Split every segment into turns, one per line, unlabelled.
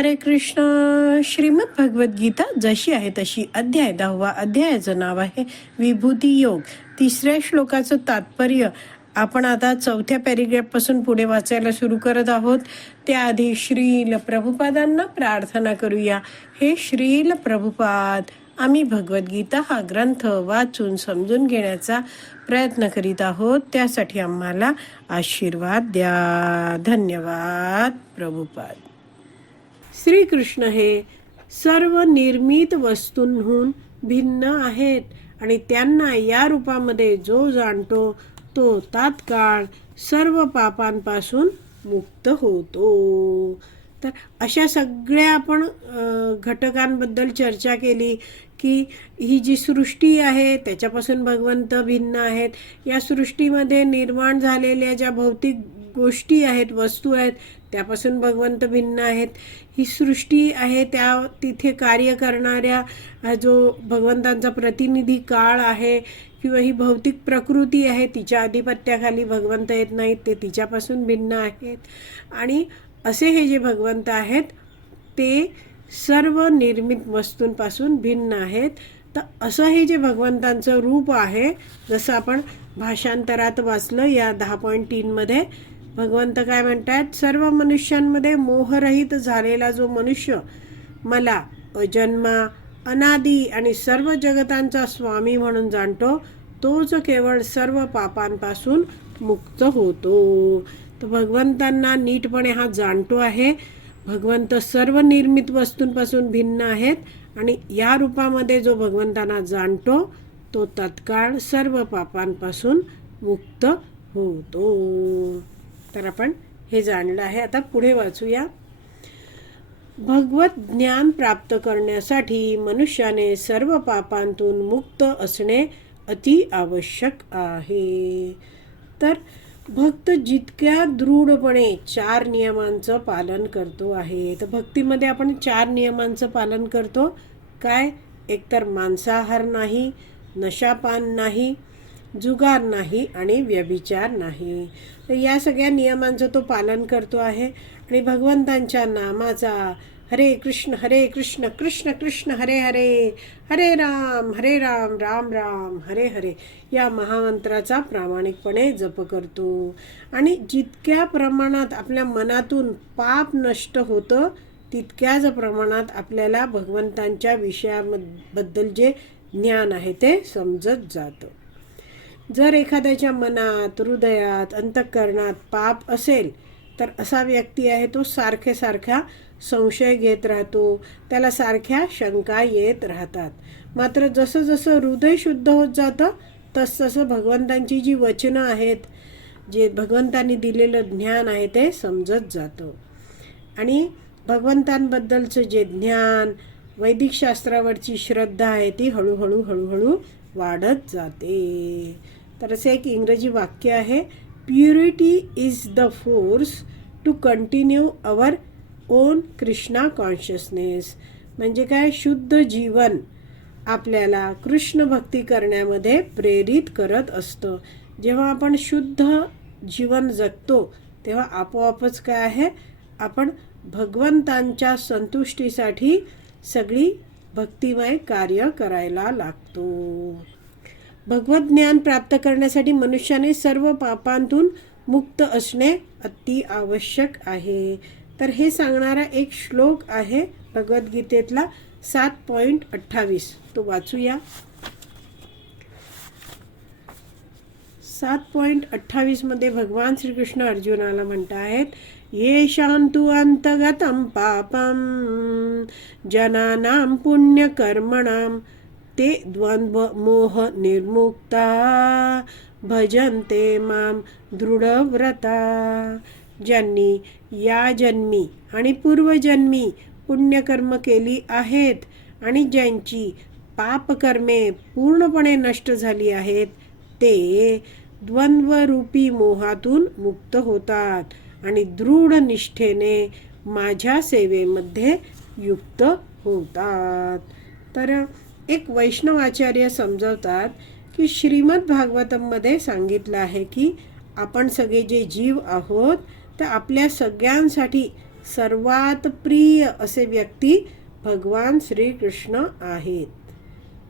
हरे कृष्ण. श्रीमद भगवद्गीता जशी आहे तशी अध्याय दहावा अध्यायाचं नाव आहे विभूती योग. तिसऱ्या श्लोकाचं तात्पर्य आपण आता चौथ्या पॅरेग्राफपासून पुढे वाचायला सुरू करत आहोत. त्याआधी श्रील प्रभुपादांना प्रार्थना करूया. हे श्रील प्रभुपाद आम्ही भगवद्गीता हा ग्रंथ वाचून समजून घेण्याचा प्रयत्न करीत आहोत. त्यासाठी आम्हाला आशीर्वाद द्या. धन्यवाद प्रभुपाद. श्रीकृष्ण हे सर्व निर्मित वस्तूंहून भिन्न आहेत आणि त्यांना या रूपामध्ये जो जाणतो तो तात्काळ सर्व पापांपासून मुक्त होतो. तर अशा सगळ्या आपण घटकांबद्दल चर्चा केली की ही जी सृष्टी आहे त्याच्यापासून भगवंत भिन्न आहेत. या सृष्टीमध्ये निर्माण झालेल्या ज्या भौतिक गोष्टी आहेत वस्तू आहेत त्यापासून भगवंत भिन्न आहेत. ही सृष्टी आहे त्या तिथे कार्य करणाऱ्या हा जो भगवंतांचा प्रतिनिधी काळ आहे किंवा ही भौतिक प्रकृती आहे तिच्या आधिपत्याखाली भगवंत येत नाहीत ते तिच्यापासून भिन्न आहेत. आणि असे हे जे भगवंत आहेत ते सर्व निर्मित वस्तूंपासून भिन्न आहेत. तर असं हे जे भगवंतांचं रूप आहे जसं आपण भाषांतरात वाचलं या दहा पॉईंट तीनमध्ये भगवंत काय म्हणतात सर्व मनुष्यांमध्ये मोहरहित झालेला जो मनुष्य मला अजन्मा अनादी आणि सर्व जगतांचा स्वामी म्हणून जाणतो तोच केवळ सर्व पापांपासून मुक्त होतो. तर भगवंतांना नीटपणे हा जाणतो आहे. भगवंत सर्व निर्मित वस्तूंपासून भिन्न आहेत आणि या रूपामध्ये जो भगवंतांना जाणतो तो तत्काळ सर्व पापांपासून मुक्त होतो. तर आपण हे जाणलं आहे. आता पुढे वाचूया. भगवत ज्ञान प्राप्त करण्यासाठी मनुष्याने सर्व पापांतून मुक्त असणे अति आवश्यक आहे. तर भक्त जितक्या दृढपणे चार नियमांचं पालन करतो आहे तर भक्तीमध्ये आपण चार नियमांचं पालन करतो. काय? एकतर मांसाहार नाही नशापान नाही जुगार नाही आणि व्यभिचार नाही. तर या सगळ्या नियमांचं तो पालन करतो आहे. आणि भगवंतांच्या नामाचा हरे कृष्ण हरे कृष्ण कृष्ण कृष्ण हरे हरे हरे राम हरे राम राम राम हरे हरे या महामंत्राचा प्रामाणिकपणे जप करतो. आणि जितक्या प्रमाणात आपल्या मनातून पाप नष्ट होतं तितक्याच प्रमाणात आपल्याला भगवंतांच्या विषयाबद्दल जे ज्ञान आहे ते समजत जातं. जर एखाद्याच्या मनात हृदयात अंतःकरणात पाप असेल तर असा व्यक्ती आहे तो सारखे सारखा संशय घेत राहतो. त्याला सारख्या शंका येत राहतात. मात्र जसं जसं हृदय शुद्ध होत जातं तसतसं भगवंतांची जी वचनं आहेत जे भगवंतांनी दिलेलं ज्ञान आहे ते समजत जातं. आणि भगवंतांबद्दलचं जे ज्ञान वैदिक शास्त्रावरची श्रद्धा आहे ती हळूहळू हळूहळू वाढत जाते. तर असं एक इंग्रजी वाक्य आहे purity is the force to continue our own Krishna consciousness म्हणजे काय? शुद्ध जीवन आपल्याला कृष्ण भक्ती करण्यामध्ये प्रेरित करत असतं. जेव्हा आपण शुद्ध जीवन जगतो तेव्हा आपोआपच काय आहे? आपण भगवंतांच्या संतुष्टीसाठी सगळी भक्तिमय कार्य करायला लागतो. भगवत ज्ञान प्राप्त करण्यासाठी मनुष्याने सर्व पापांतून मुक्त असणे अति आवश्यक आहे. तर हे सांगणारा एक श्लोक आहे भगवद्गीतेतला सात पॉईंट अठ्ठावीस. तो वाचूया. सात पॉईंट अठ्ठावीसमध्ये भगवान श्रीकृष्ण अर्जुनाला म्हणत आहेत ये शांतु अंतगतम पापम जनानां पुण्यकर्मणां ते द्वंद्व निर्मुक्ता भजन्ते माम दृढव्रता। ज्यांनी या जन्मी आणि पूर्वजन्मी पुण्यकर्म केली आहेत आणि ज्यांची पापकर्मे पूर्णपणे नष्ट झाली आहेत ते द्वंद्वरूपी मोहातून मुक्त होतात आणि दृढ निष्ठेने माझ्या सेवेमध्ये युक्त होतात. तर एक वैष्णवाचार्य समजवतात की श्रीमद भागवतममध्ये सांगितलं आहे की आपण सगळे जे जीव आहोत तर आपल्या सगळ्यांसाठी सर्वात प्रिय असे व्यक्ती भगवान श्रीकृष्ण आहेत.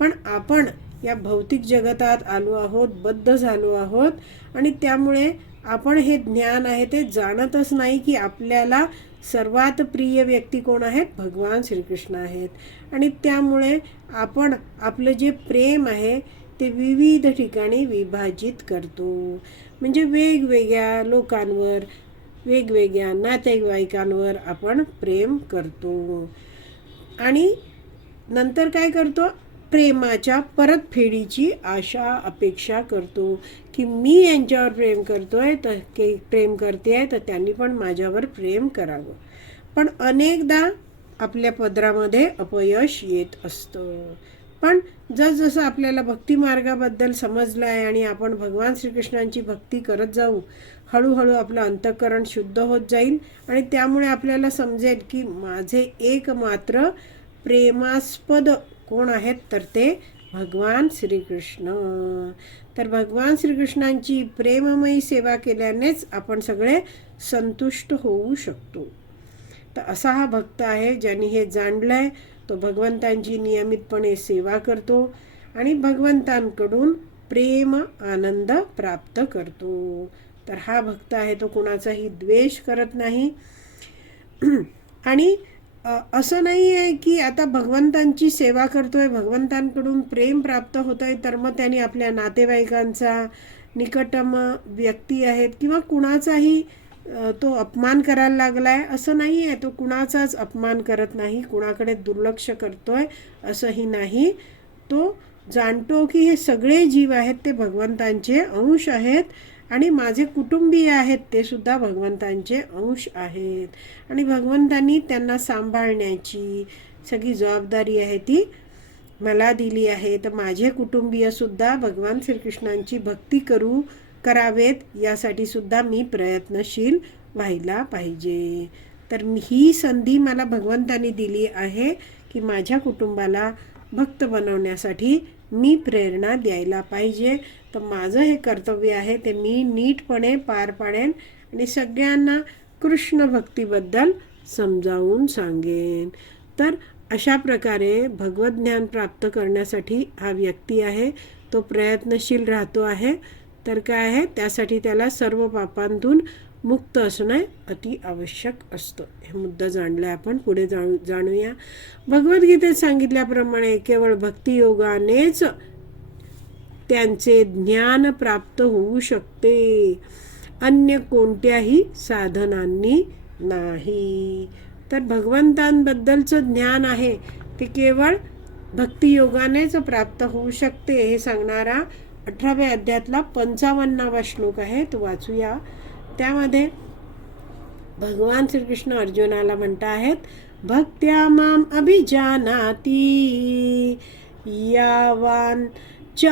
पण आपण या भौतिक जगतात आलो आहोत बद्ध झालो आहोत आणि त्यामुळे आपण हे ज्ञान आहे ते जाणतच नाही की आपल्याला सर्वात प्रिय व्यक्ती कोण आहेत? भगवान श्रीकृष्ण आहेत. आणि त्यामुळे आपण आपलं जे प्रेम आहे ते विविध ठिकाणी विभाजित करतो. म्हणजे वेगवेगळ्या लोकांवर वेगवेगळ्या नातेवाईकांवर आपण प्रेम करतो. आणि नंतर काय करतो? प्रेमाच्या परतफेडीची आशा अपेक्षा करतो की मी यांच्यावर प्रेम करतो आहे तर के प्रेम करते आहे तर त्यांनी पण माझ्यावर प्रेम करावं. पण अनेकदा आपल्या पदरामध्ये अपयश येत असतं. पण जसजसं आपल्याला भक्तिमार्गाबद्दल समजलं आहे आणि आपण भगवान श्रीकृष्णांची भक्ती करत जाऊ हळूहळू आपलं अंतःकरण शुद्ध होत जाईल आणि त्यामुळे आपल्याला समजेल की माझे एकमात्र प्रेमास्पद कोण आहेत? तर ते भगवान श्रीकृष्ण. तर भगवान श्रीकृष्णांची प्रेममयी सेवा केल्यानेच आपण सगळे संतुष्ट होऊ शकतो. तर असा हा भक्त आहे ज्यांनी हे जाणलं आहे तो भगवंतांची नियमितपणे सेवा करतो आणि भगवंतांकडून प्रेम आनंद प्राप्त करतो. तर हा भक्त आहे तो कुणाचाही द्वेष करत नाही. आणि असं नाही आहे की आता भगवंतांची सेवा करतोय भगवंतांकडून प्रेम प्राप्त होत आहे तर मग त्यांनी आपल्या नातेवाईकांचा निकटम व्यक्ती आहेत किंवा कुणाचाही तो अपमान करायला लागलाय असं नाही आहे तो कुणाचाच अपमान करत नाही कुणाकडे दुर्लक्ष करतोय असंही नाही. तो जाणतो की हे सगळे जीव आहेत ते भगवंतांचे अंश आहेत. आणि माझे कुटुंबीय आहेत ते सुद्धा भगवंतांचे अंश आहेत. आणि भगवंतांनी त्यांना सांभाळण्याची सगळी जबाबदारी आहे ती मला दिली आहे. तर माझे कुटुंबीय सुद्धा भगवान श्रीकृष्णांची भक्ती करू करावेत यासाठी सुद्धा मी प्रयत्नशील व्हायला पाहिजे. तर ही संधी मला भगवंतांनी दिली आहे की माझ्या कुटुंबाला भक्त बनवण्यासाठी मी प्रेरणा द्यायला पाहिजे. तर माझं हे कर्तव्य आहे ते मी नीटपणे पार पाडेन आणि सगळ्यांना कृष्ण भक्तीबद्दल समजावून सांगेन. तर अशा प्रकारे भगवज्ञान प्राप्त करण्यासाठी हा व्यक्ती आहे तो प्रयत्नशील राहतो आहे. तर काय आहे? त्यासाठी त्याला सर्व पापांतून मुक्त असणं अति आवश्यक असतं. हे मुद्दा जाणला आपण पुढे जाणू जाणूया. भगवद्गीतेत सांगितल्याप्रमाणे केवळ भक्तियोगानेच त्यांचे ज्ञान प्राप्त होऊ शकते. अन्य कोणत्याही साधनांनी नाही. तर भगवंतांबद्दलचं ज्ञान आहे. ते केवळ भक्तियोगानेच प्राप्त होऊ शकते हे सांगणारा अठराव्या अध्यायातला पंचावन्नावा श्लोक आहे. तो वाचूया. त्यामध्ये भगवान श्रीकृष्ण अर्जुनाला म्हणता आहेत भक्त्या माम अभिजानाती यावान च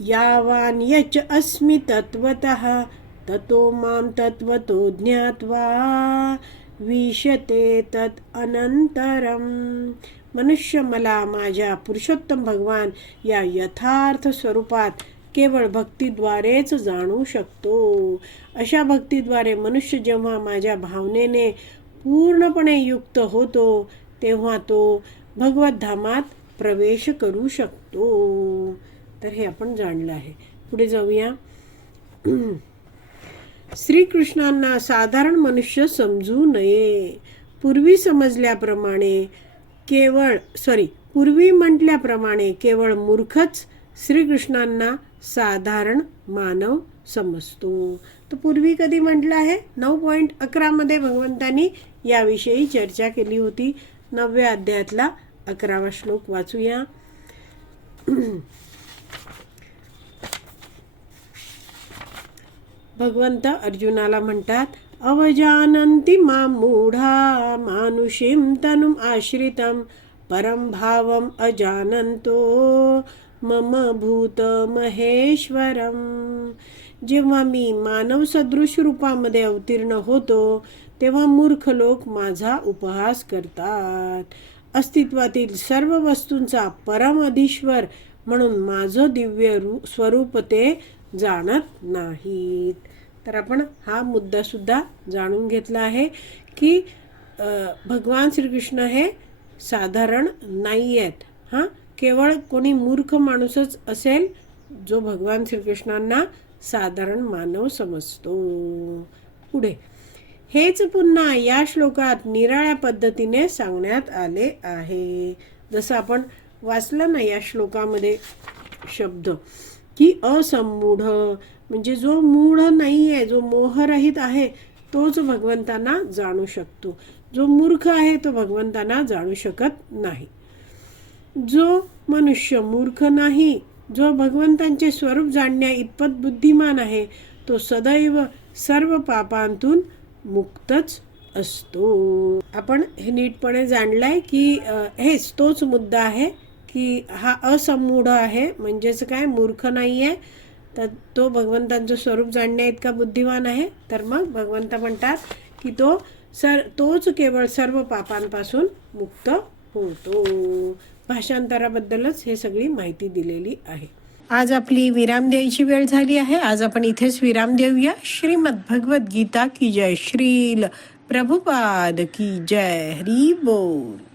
यावान यच अस्मि तत्त्वतः ततो मां तत्त्वतो ज्ञात्वा विशते तत् अनंतरम मनुष्य मला माझ्या पुरुषोत्तम भगवान या यथार्थ स्वरूपात केवळ भक्तीद्वारेच जाणू शकतो। अशा भक्तीद्वारे मनुष्य जेव्हा माझ्या भावनेने पूर्णपणे युक्त होतो तेव्हा तो भगवत धामात प्रवेश करू शकतो। तर हे आपण जाणलं आहे. पुढे जाऊया. श्रीकृष्णांना साधारण मनुष्य समजू नये. पूर्वी समजल्याप्रमाणे केवळ सॉरी पूर्वी म्हटल्याप्रमाणे केवळ मूर्खच श्रीकृष्णांना साधारण मानव समजतो. तर पूर्वी कधी म्हटलं आहे? नऊ पॉईंट अकरामध्ये भगवंतांनी याविषयी चर्चा केली होती. नवव्या अध्यायातला अकरावा श्लोक वाचूया. भगवंत अर्जुनाला म्हणतात अवजानंती मा मूढा मानुषीम तनुम् आश्रितं परम भावम अजानंतो मम भूत महेश्वरम. जेव्हा मी मानव सदृश रूपामध्ये अवतीर्ण होतो तेव्हा मूर्ख लोक माझा उपहास करतात. अस्तित्वातील सर्व वस्तूंचा परम अधीश्वर म्हणून माझं दिव्य रू स्वरूप ते जाणत नाहीत. तर आपण हा मुद्दासुद्धा जाणून घेतला आहे की भगवान श्रीकृष्ण हे साधारण नाही आहेत हां केवळ कोणी मूर्ख माणूसच असेल जो भगवान श्रीकृष्णांना साधारण मानव समजतो. पुढे. हेच पुन्हा या श्लोकात निराळ्या पद्धतीने सांगण्यात आले आहे. जसं आपण वाचलं ना या श्लोकामध्ये शब्द. की असमूढ म्हणजे जो मूढ नाही आहे जो मोहरहित आहे तोच भगवंतांना जाणू शकतो. जो मूर्ख आहे तो भगवंतांना जाणू शकत नाही. जो मनुष्य मूर्ख नाही जो भगवंतांचे स्वरूप जाणण्या इतपत बुद्धिमान आहे तो सदैव सर्व पापांतून मुक्तच असतो. आपण हे नीटपणे जाणलाय की हेच तोच मुद्दा आहे. की हा असमूढ आहे म्हणजेच काय मूर्ख नाही आहे तर तो भगवंतांचं स्वरूप जाणण्या इतका बुद्धिमान आहे. तर मग भगवंत म्हणतात की तो सर तोच केवळ सर्व पापांपासून मुक्त होतो. भाषांतराबद्दलच हे सगळी माहिती दिलेली आहे. आज आपली विराम द्यायची वेळ झाली आहे. आज आपण इथेच विराम देऊया. श्रीमद भगवत गीता की जय श्रील. प्रभुपाद की जय. हरी बोल.